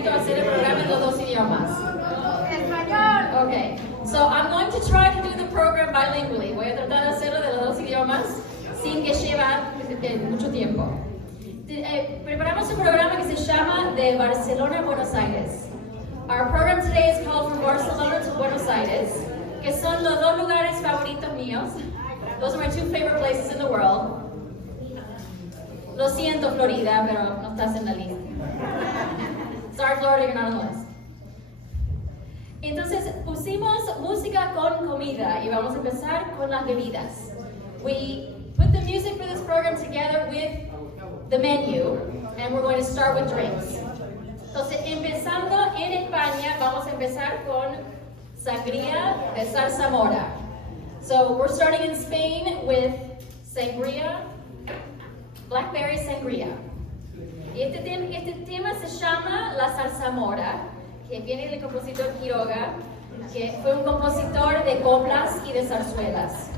propósito hacer el programa en los dos idiomas. Okay, so I'm going to try to do the program bilingually. Voy a tratar de hacerlo de los dos idiomas sin que lleve mucho tiempo. Preparamos un programa que se llama de Barcelona a Buenos Aires. Our program today is called From Barcelona to Buenos Aires, que son los dos lugares favoritos míos. Those are my two favorite places in the world. Lo siento, Florida, pero no estás en la lista. Sorry, Florida, you're not on the list. Entonces, pusimos música con comida y vamos a empezar con las bebidas. We put the music for this program together with the menu, and we're going to start with drinks. Entonces, empezando en España, vamos a empezar con sangría de zarzamora. So, we're starting in Spain with sangría, blackberry sangría. Y este tema se llama la zarzamora, que viene del compositor Quiroga, que fue un compositor de coplas y de zarzuelas.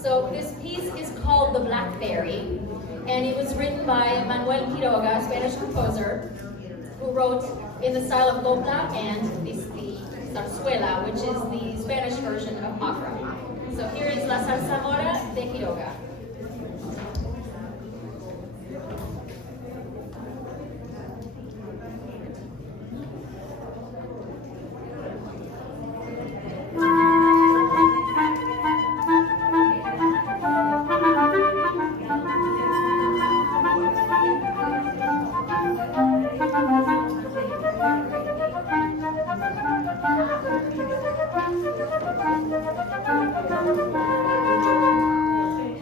So this piece is called The Blackberry, and it was written by Manuel Quiroga, a Spanish composer, who wrote in the style of copla and the zarzuela, which is the Spanish version of opera. So here is La Zarzamora de Quiroga.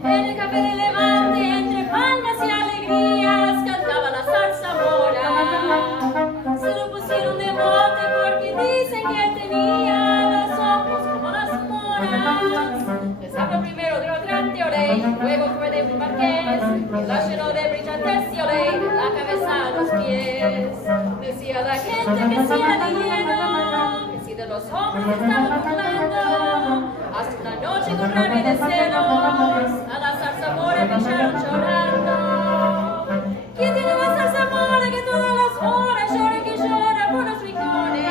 En el café de Levante, entre palmas y alegrías, cantaba la zarzamora. Se lo pusieron de mote porque dicen que tenía los ojos como las moras. Les habló primero de lo grande olé, luego fue de un marqués, y la llenó de brillantes y olé, de la cabeza a los pies. Decía la gente que si era dinero, que si de los hombres estaba burlando. Hasta una noche con rabia y de celos, a la zarzamora me echaron llorando. ¿Quién tiene más zarzamora que todas las horas llora que llora por los rincones?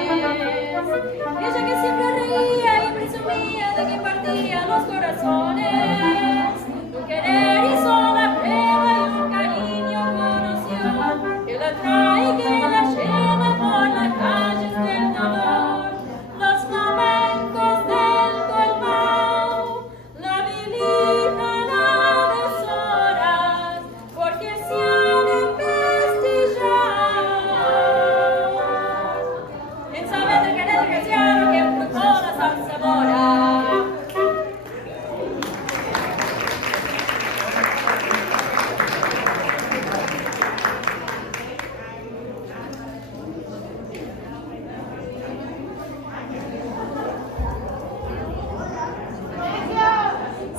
Ella que siempre reía y presumía de que partía los corazones. Un querer hizo la prueba y un cariño conoció, que la trae y que la lleva por las calles del dolor. Los flamencos del colmao, la vilita, la deshoras, porque se han investigado. En saber del querer desgraciado que empujó la zarzamora.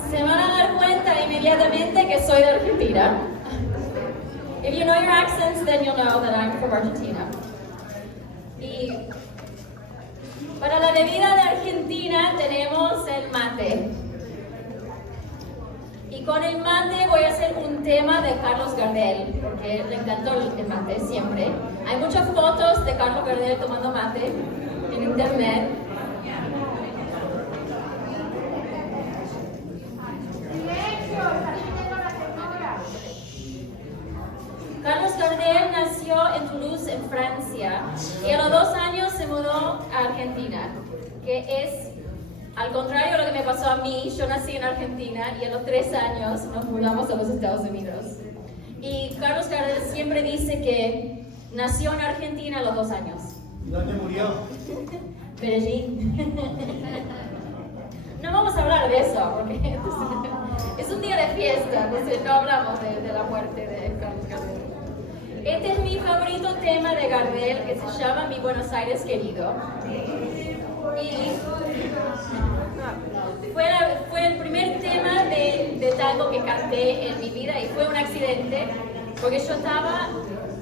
Se van a dar cuenta inmediatamente que soy de Argentina. If you know your accents, then you'll know that I'm from Argentina. Y para la bebida de Argentina tenemos el mate. Y con el mate voy a hacer un tema de Carlos Gardel, porque le encantó el mate siempre. Hay muchas fotos de Carlos Gardel tomando mate en internet. Carlos Gardel nació en Toulouse, en Francia, y a los 2 años se mudó a Argentina, que es al contrario de lo que me pasó a mí. Yo nací en Argentina y a los 3 años nos mudamos a los Estados Unidos. Y Carlos Gardel siempre dice que nació en Argentina a los 2 años. ¿Dónde murió? Medellín. No vamos a hablar de eso, porque es un día de fiesta, entonces no hablamos de la muerte de Carlos Gardel. Este es mi favorito tema de Gardel, que se llama Mi Buenos Aires Querido. Y fue el primer tema de tango que canté en mi vida, y fue un accidente, porque yo estaba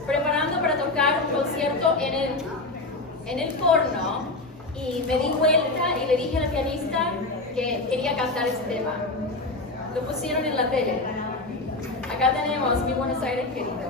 preparando para tocar un concierto en el porno, y me di vuelta y le dije a la pianista que quería cantar ese tema. Lo pusieron en la tele. Acá tenemos Mi Buenos Aires Querido.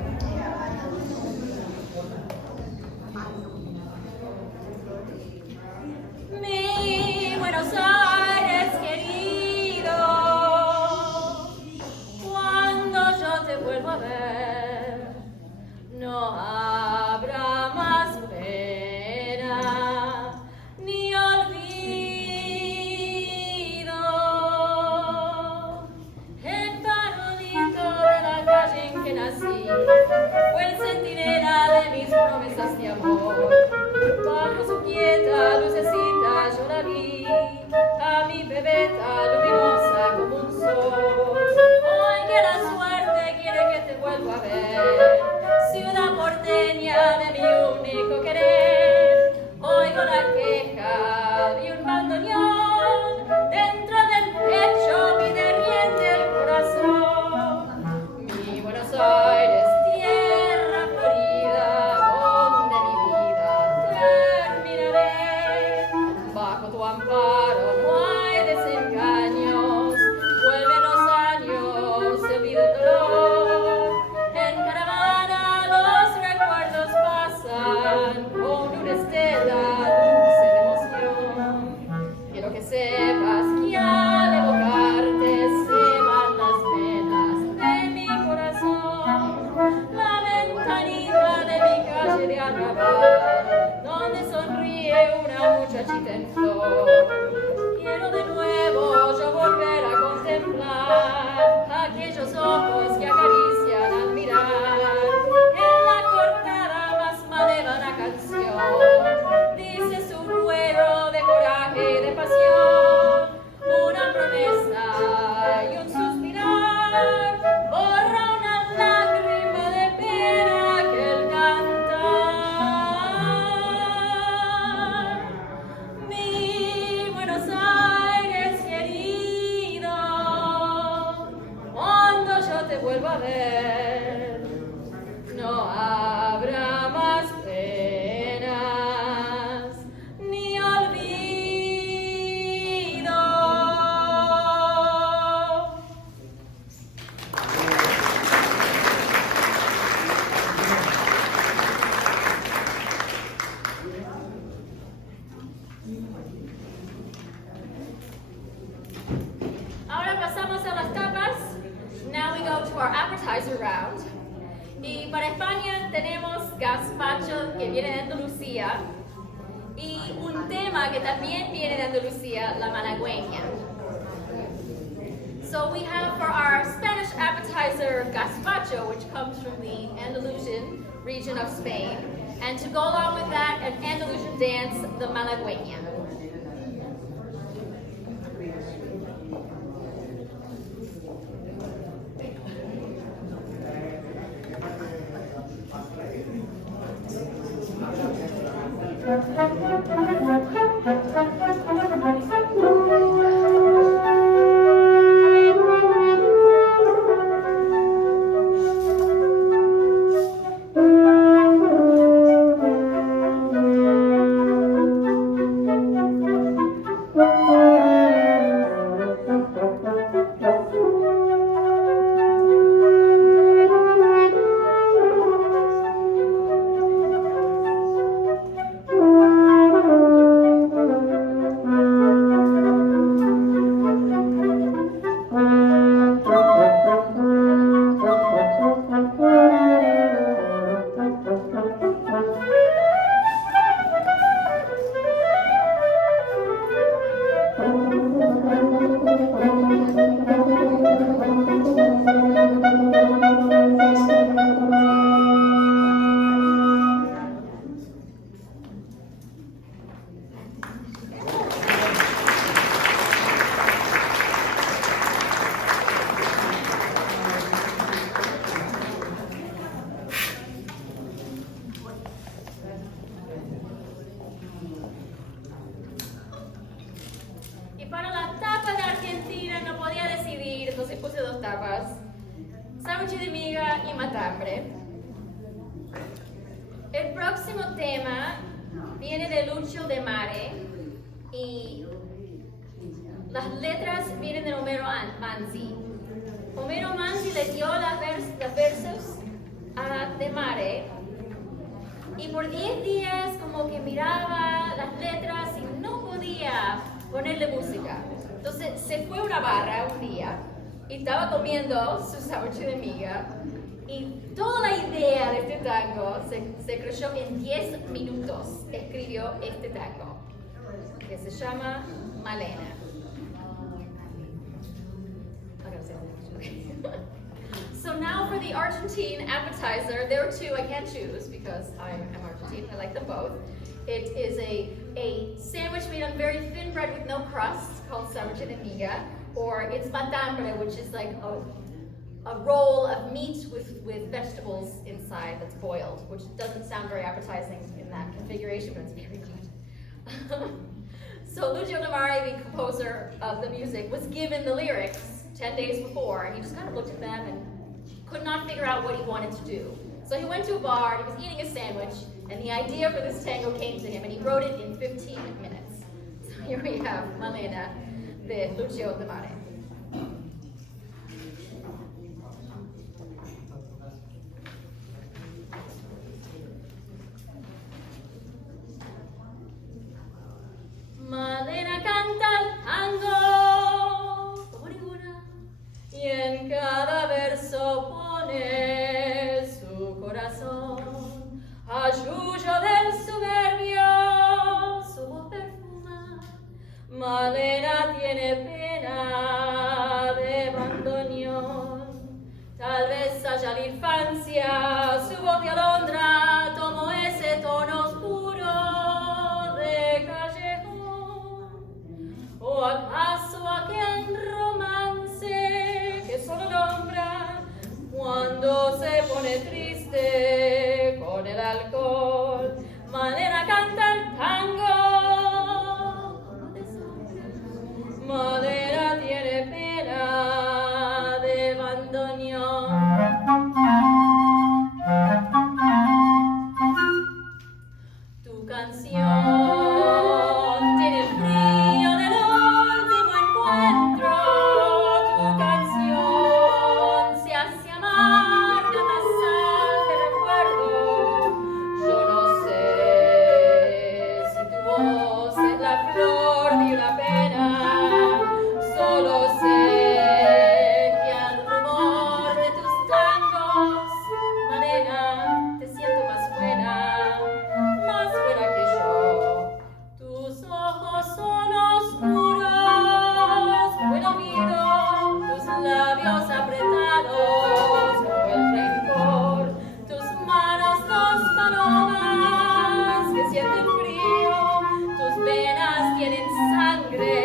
a mi bebeta luminosa como un sol. Hoy que la suerte quiere que te vuelva a ver, ciudad porteña de mi único querer. Oigo la queja de un bandoneón, dentro del pecho pide riende el corazón. Mi Buenos Aires, tierra florida, donde mi vida terminaré. Bajo tu amparo no hay desengaños, vuelven los años, se olvida el dolor. En caravana los recuerdos pasan con una estela dulce de emoción. Quiero que sepas que al evocarte se van las venas de mi corazón. La ventanita de mi calle de arrabal, donde sonríe una muchachita en flor. Quiero de nuevo yo volver a contemplar aquellos ojos que acarician al mirar. En la cortada más de una canción dice su ruego de coraje y de pasión. Una promesa y un suspirar borra una lágrima de pena que él canta. Mi Buenos Aires querido, cuando yo te vuelva a ver, no habrá más penas ni olvido. Ahora pasamos a las tapas. Now we go to our appetizer round. Y para España tenemos gazpacho, que viene de Andalucía, y un tema que también viene de Andalucía, la malagueña. So we have for our Spanish appetizer gazpacho, which comes from the Andalusian region of Spain, and to go along with that, an Andalusian dance, the malagueña. Sándwich de miga y matambre. El próximo tema viene de Lucio de Mare y las letras vienen de Homero Manzi. Homero Manzi le dio los versos a De Mare y por 10 días como que miraba las letras y no podía ponerle música. Entonces se fue a una barra un día y estaba comiendo su sándwich de miga y toda la idea de este tango se creyó en 10 minutos. Escribió este tango que se llama Malena. So now for the Argentine appetizer, there are two I can't choose because I'm Argentine, I like them both. It is a sandwich made on very thin bread with no crust called sandwich de miga, or it's matambre, which is like a roll of meat with vegetables inside that's boiled, which doesn't sound very appetizing in that configuration, but it's very good. So Lucio Damari, the composer of the music, was given the lyrics 10 days before, and he just kind of looked at them and could not figure out what he wanted to do. So he went to a bar, he was eating a sandwich, and the idea for this tango came to him, and he wrote it in 15 minutes. So here we have Malena de Lucio Damari. Malena canta el tango como ninguna, y en cada verso pone su corazón. A yuyo del soberbio su voz perfuma. Malena tiene pena de bandoneón. Tal vez allá la infancia su voz de alondra tomó ese tono oscuro de callejón. ¿O acaso aquel romance que solo nombra cuando se pone triste con el alcohol? Malena canta el tango como tesoro. Malena tiene pena de bandoneón. Tu canción tiene el frío del último encuentro. Tu canción se hace amarga, más sal de recuerdo. Yo no sé si tu voz es la flor de una pena. Solo sé que al rumor de tus tangos, Malena, te siento más buena que yo. Tus ojos son oscuros, bueno miro, tus labios apretados como el rencor, tus manos dos palomas que sienten frío, tus venas tienen sangre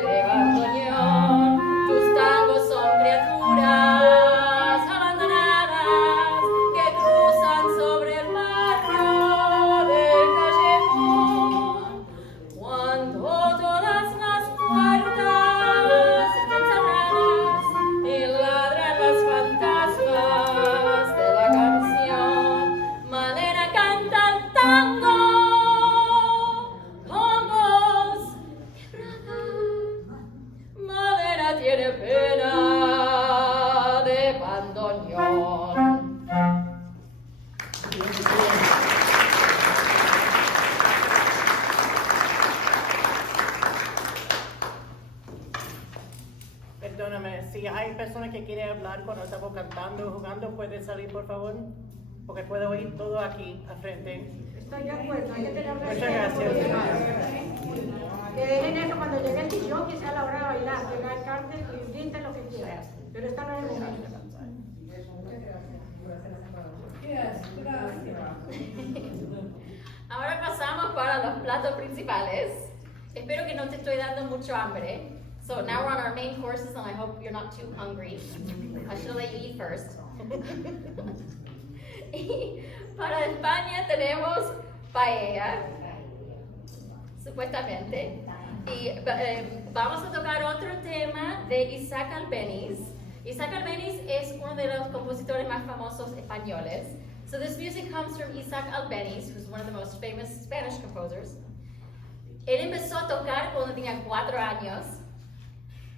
de bandoneón, tus tangos son criaturas abandonadas que cruzan sobre el barrio del callejón. Cuando todas las puertas están cerradas y ladran los fantasmas de la canción, Malena canta el tango con voz quebrada. Malena tiene pena de bandoneón. Perdóname, si hay personas que quieren hablar cuando estamos cantando o jugando, ¿puede salir, por favor? Porque puedo oír todo aquí, al frente. Estoy de acuerdo, hay que tener Muchas respeto. gracias. Que dejen eso cuando llegue el sillón, que sea la hora de bailar, llega el cártel y brinten lo que quieran. Pero esta no es el momento. Ahora pasamos para los platos principales. Espero que no te estoy dando mucho hambre. So now we're on our main courses, and I hope you're not too hungry. I should let you eat first. Y para España tenemos paella, supuestamente. Y vamos a tocar otro tema de Isaac Albéniz. Isaac Albéniz es uno de los compositores más famosos españoles. So this music comes from Isaac Albéniz, who's one of the most famous Spanish composers. Él empezó a tocar cuando tenía 4 años.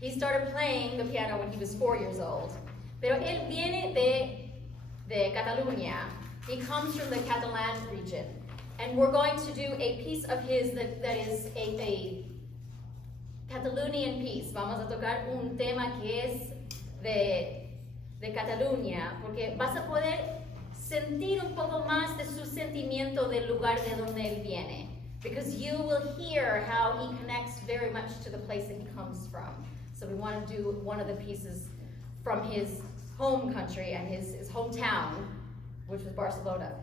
He started playing the piano when he was 4 years old. Pero él viene de Catalunya. He comes from the Catalan region. And we're going to do a piece of his that is a Catalonian piece. Vamos a tocar un tema que es de Cataluña, porque vas a poder sentir un poco más de su sentimiento del lugar de donde él viene. Because you will hear how he connects very much to the place that he comes from. So we want to do one of the pieces from his home country and his hometown, which was Barcelona.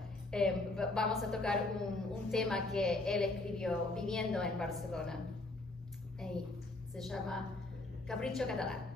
vamos a tocar un tema que él escribió viviendo en Barcelona. Se llama Capricho Catalán.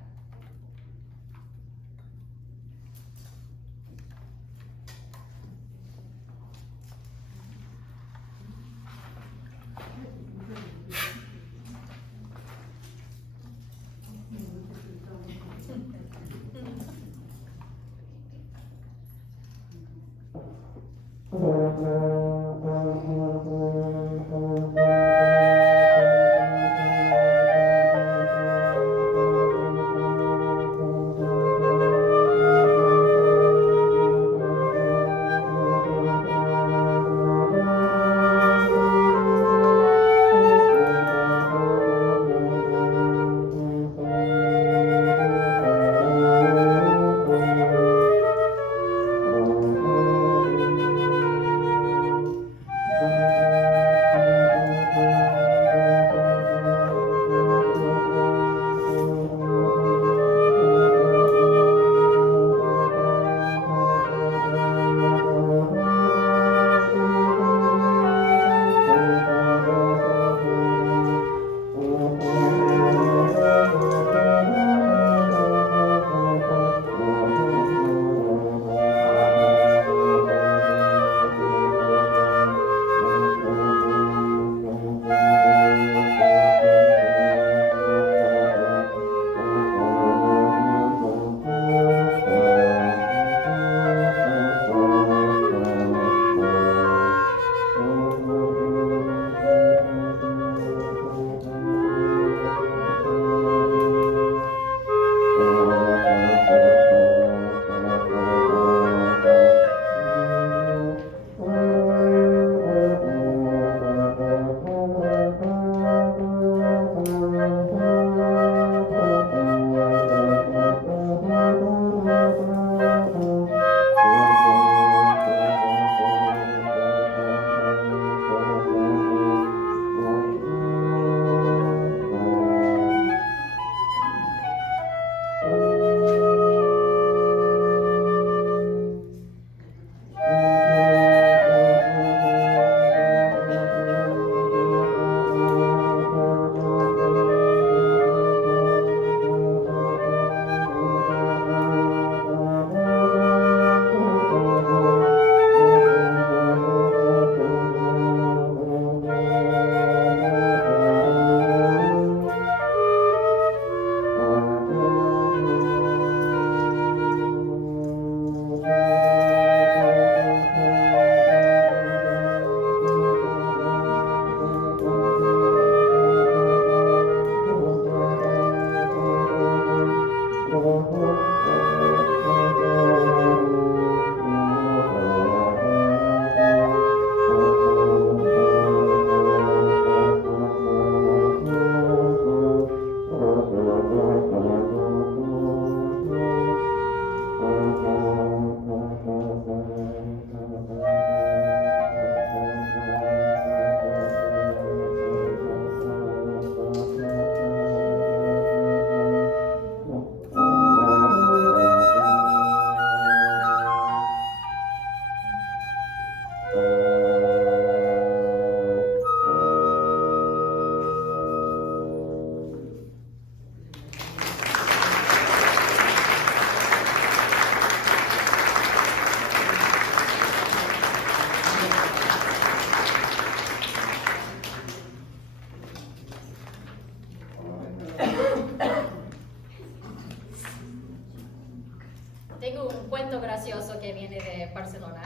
Tengo un cuento gracioso que viene de Barcelona.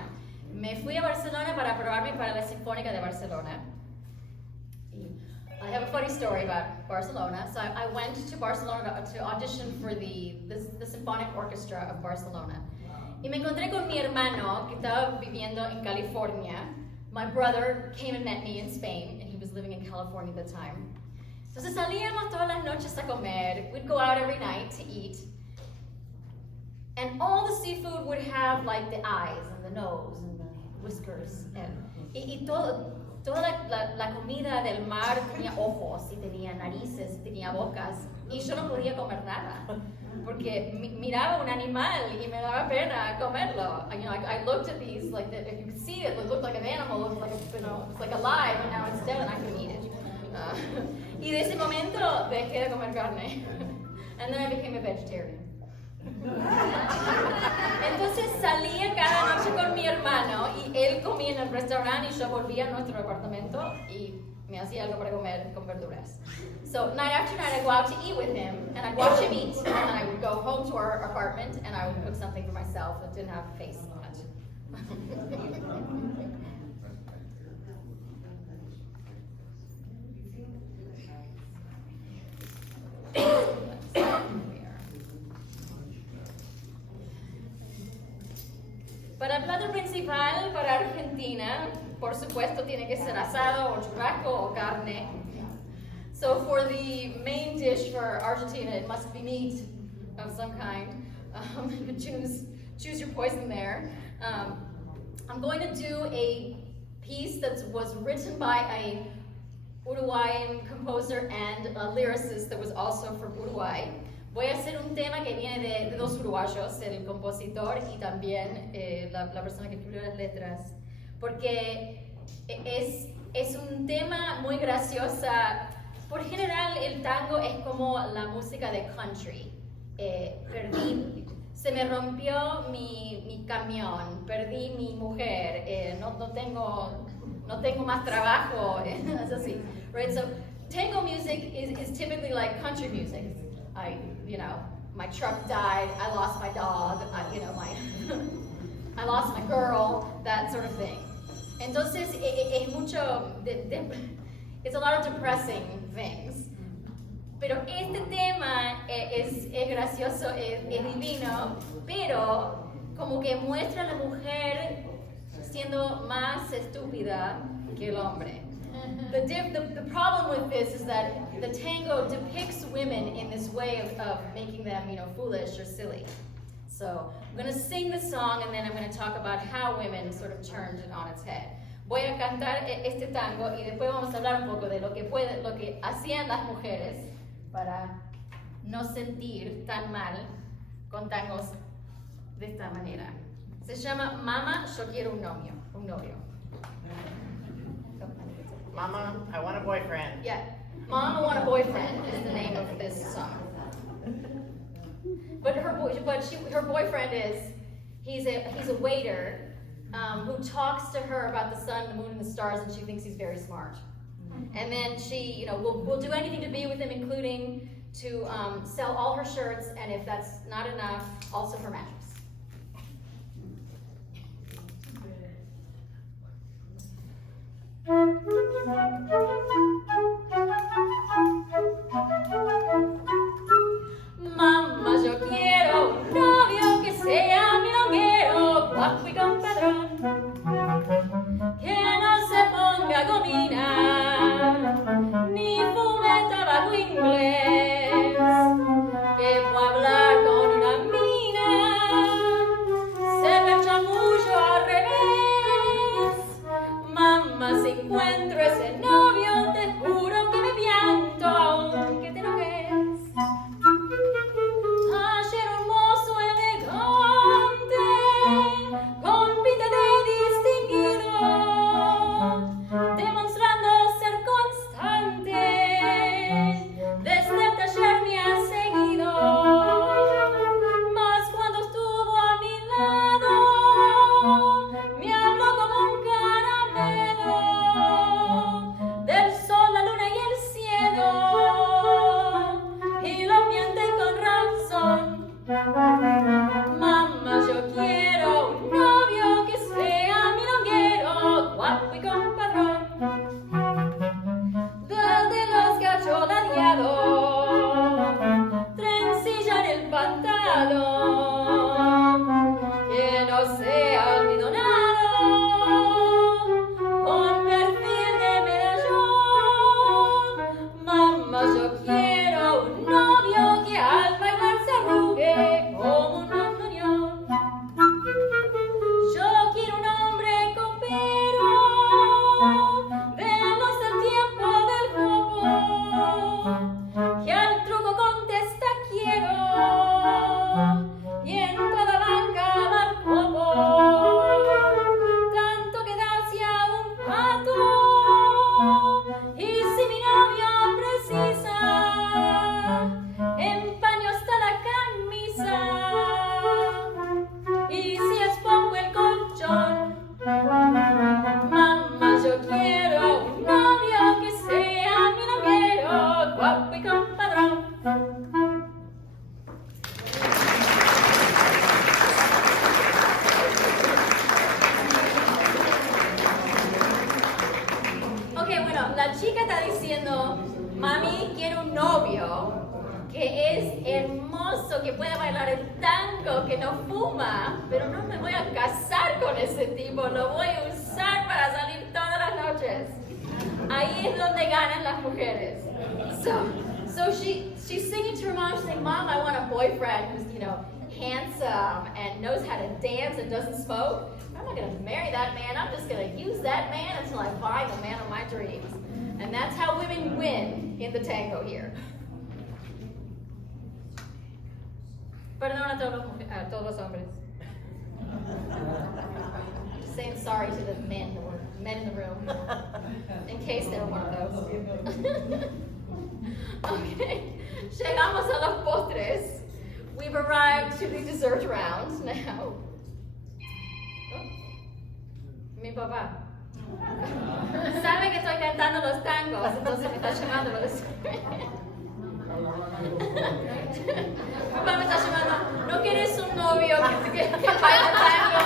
Me fui a Barcelona para probarme para la Sinfónica de Barcelona. I have a funny story about Barcelona. So I went to Barcelona to audition for the Symphonic Orchestra of Barcelona. Y me encontré con mi hermano que estaba viviendo en California. My brother came and met me in Spain, and he was living in California at the time. Entonces salíamos todas las noches a comer. We'd go out every night to eat. And all the seafood would have like the eyes and the nose and the whiskers. Y todo, toda la comida del mar tenía ojos y tenía narices y tenía bocas y yo no podía comer nada porque miraba un animal y me daba pena comerlo. You know, I looked at these like that. If you could see it, it looked like an animal, looked like it's like alive, and now it's dead, and I couldn't eat it. Y de ese momento dejé de comer carne, and then I became a vegetarian. Entonces salía cada noche con mi hermano y él comía en el restaurante y yo volvía a nuestro apartamento y me hacía algo para comer con verduras. So night after night I'd go out to eat with him and I'd watch him eat and then I would go home to our apartment and I would cook something for myself that didn't have a face on it. Para el plato principal para Argentina, por supuesto, tiene que ser asado o churrasco o carne. So for the main dish for Argentina, it must be meat of some kind. Choose your poison there. I'm going to do a piece that was written by a Uruguayan composer and a lyricist that was also from Uruguay. Voy a hacer un tema que viene de dos uruguayos, el compositor y también la persona que escribió las letras, porque es un tema muy graciosa. Por general el tango es como la música de country. Se me rompió mi camión, perdí mi mujer, no tengo más trabajo, es así. Right? So tango music is typically like country music. My truck died, I lost my dog, I lost my girl, that sort of thing. Entonces, it's a lot of depressing things. Pero este tema es gracioso, es divino, pero como que muestra a la mujer siendo más estúpida que el hombre. The problem with this is that the tango depicts women in this way of making them, foolish or silly. So I'm going to sing the song and then I'm going to talk about how women sort of turned it on its head. Voy a cantar este tango y después vamos a hablar un poco de lo que hacían las mujeres para no sentir tan mal con tangos de esta manera. Se llama Mama, yo quiero un novio. Mama, I want a boyfriend. Yeah, Mom, I Want a Boyfriend is the name of this song. But her boyfriend he's a waiter who talks to her about the sun, the moon, and the stars, and she thinks he's very smart. And then she, will do anything to be with him, including to sell all her shirts, and if that's not enough, also her mattress. Mamá, yo quiero un novio que sea milonguero, guapo y con padrón, que no se ponga gomina, ni fume tabaco inglés, que pueda hablar con una mina, se chamullo al revés. Mamá, si encuentro ese novio, te juro que me pianto aunque te enojes. Ayer un mozo elegante, con pinta de distinguido, demostrando ser constante, desde el taller me ha seguido. Mas cuando estuvo a mi lado, me habló como un caramelo, del sol, la luna que, bueno, la chica está diciendo, mami, quiero un novio que es hermoso, que pueda bailar el tango, que no fuma, pero no me voy a casar con ese tipo, lo voy a usar para salir todas las noches. Ahí es donde ganan las mujeres. So she's singing to her mom, she's saying, Mom, I want a boyfriend who's, handsome and knows how to dance and doesn't smoke. I'm not going to marry that man. I'm just going to use that man until I find the man of my dreams. And that's how women win in the tango here. Perdón a todos los hombres. Just saying sorry to the men in the room, in case they're one of those. Okay, llegamos a los postres. We've arrived to the dessert round now. Oh, mi papá. Sabe que estoy cantando los tangos, entonces me está llamando para decir. Mi papá me está llamando, ¿no quieres un novio que baila tango?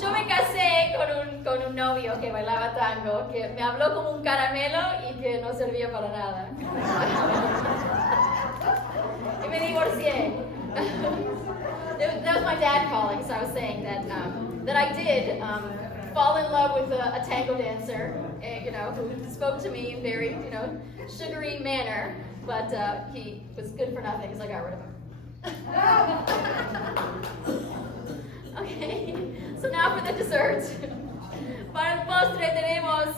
Yo me casé con un novio que bailaba tango, que me habló como un caramelo y que no servía para nada. Y me divorcié. That was my dad calling, so I was saying that I did fall in love with a tango dancer, who spoke to me in very, sugary manner, but he was good for nothing, so I got rid of him. Okay, so now for the dessert. Para el postre tenemos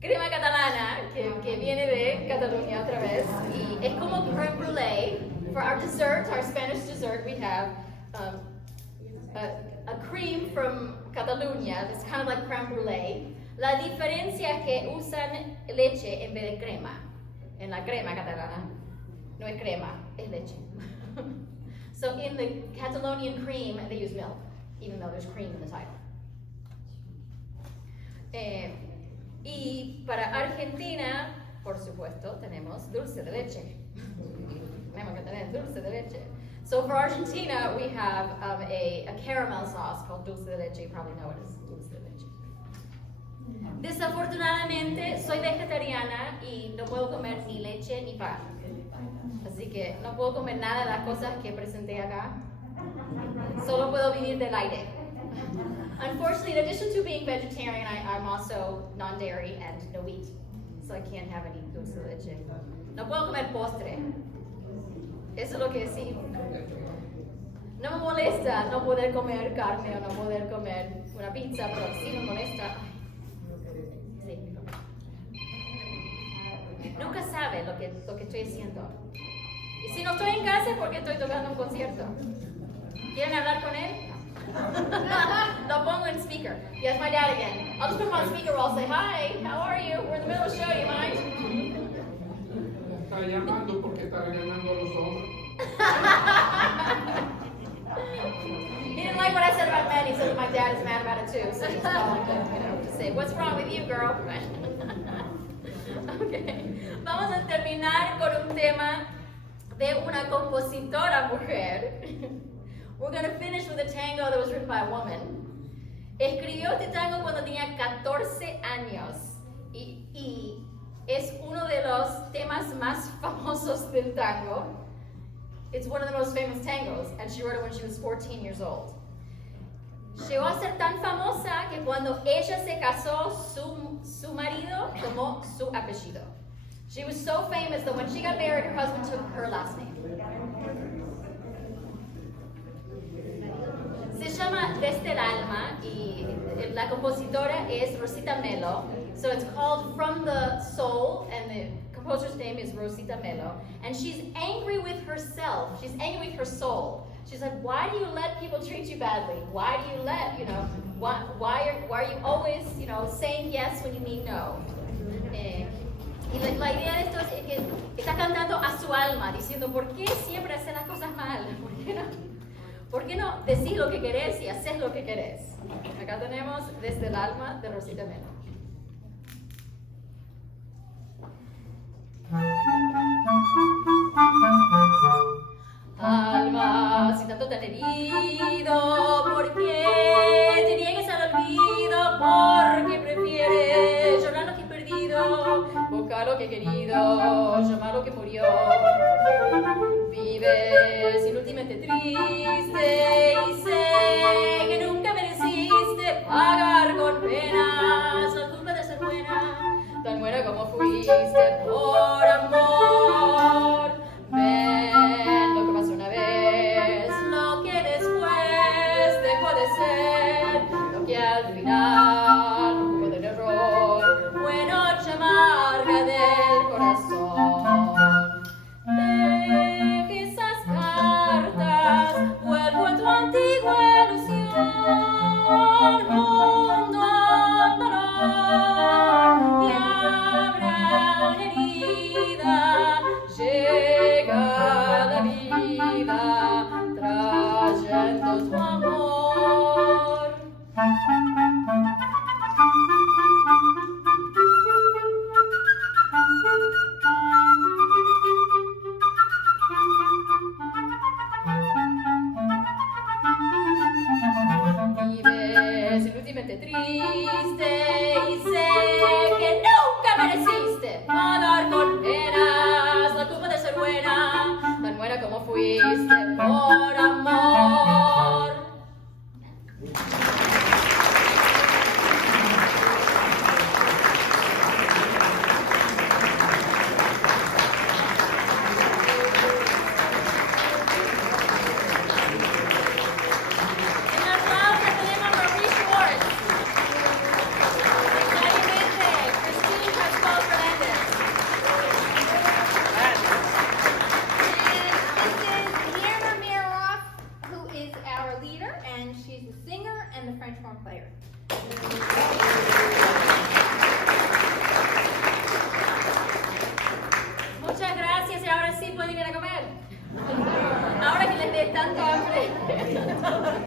crema catalana, que viene de Cataluña otra vez, y es como creme brulee. For our dessert, our Spanish dessert, we have a cream from Cataluña, it's kind of like creme brulee. La diferencia es que usan leche en vez de crema. En la crema catalana, no es crema, es leche. So in the Catalonian cream, they use milk, even though there's cream in the title. Y para Argentina, por supuesto, tenemos dulce de leche. Tenemos que tener dulce de leche. So for Argentina, we have a caramel sauce called dulce de leche. You probably know it as dulce de leche. Desafortunadamente, soy vegetariana y no puedo comer ni leche ni pan. Así que no puedo comer nada de las cosas que presenté acá. Solo puedo vivir del aire. Unfortunately, in addition to being vegetarian, I'm also non-dairy and no wheat. So I can't have any dulce de leche. No puedo comer postre. Eso es lo que sí. No me molesta no poder comer carne o no poder comer una pizza, pero sí me molesta. Sí. Nunca sabe lo que estoy haciendo. Y si no estoy en casa es porque estoy tocando un concierto. ¿Quieren hablar con él? Lo pongo en speaker. Yes, my dad again. I'll just put him on speaker while I'll say, hi, how are you? We're in the middle of the show, you mind? Está llamando porque está regañando a los hombres. He didn't like what I said about men. He said that my dad is mad about it too. So he's calling to say, what's wrong with you, girl? Okay. Vamos a terminar con un tema de una compositora mujer. We're going to finish with a tango that was written by a woman. Escribió este tango cuando tenía 14 años y es uno de los temas más famosos del tango. It's one of the most famous tangos, and she wrote it when she was 14 years old. Llegó a ser tan famosa que cuando ella se casó, su marido tomó su apellido. She was so famous that when she got married, her husband took her last name. Se llama Desde el Alma y la compositora es Rosita Melo. So it's called From the Soul, and the composer's name is Rosita Melo. And she's angry with herself. She's angry with her soul. She's like, why do you let people treat you badly? Why do you let, why are you always, saying yes when you mean no? Y la idea de esto es que está cantando a su alma, diciendo, ¿por qué siempre hacer las cosas mal? ¿Por qué no decir lo que querés y hacer lo que querés? Acá tenemos Desde el Alma de Rosita Melo. Alma, si tanto te han herido, ¿por qué te niegues al olvido? ¿Por qué prefieres que he querido, llamar lo que murió. Vives inútilmente triste y sé que nunca mereciste pagar con penas la culpa de ser buena, tan buena como fuiste por amor. Ven lo que pasó una vez, lo que después dejó de ser, lo que al final no hubo del error, fue noche amarga del corazón. Deje esas cartas, vuelvo a tu antigua ilusión, mundo dolor y abran herida, llega la vida trayendo tu amor. Vives inútilmente triste y sé que nunca mereciste pagar con penas la culpa de ser buena, tan buena como fuiste por amor. En la flauta tenemos a Marie Schwartz. En clarinete, Christine Pascual Fernández. And this is Mira Miroff, who is our leader, and she's the singer and the French horn player. Muchas gracias y ahora sí pueden ir a comer. Ahora que les dé tanto hambre.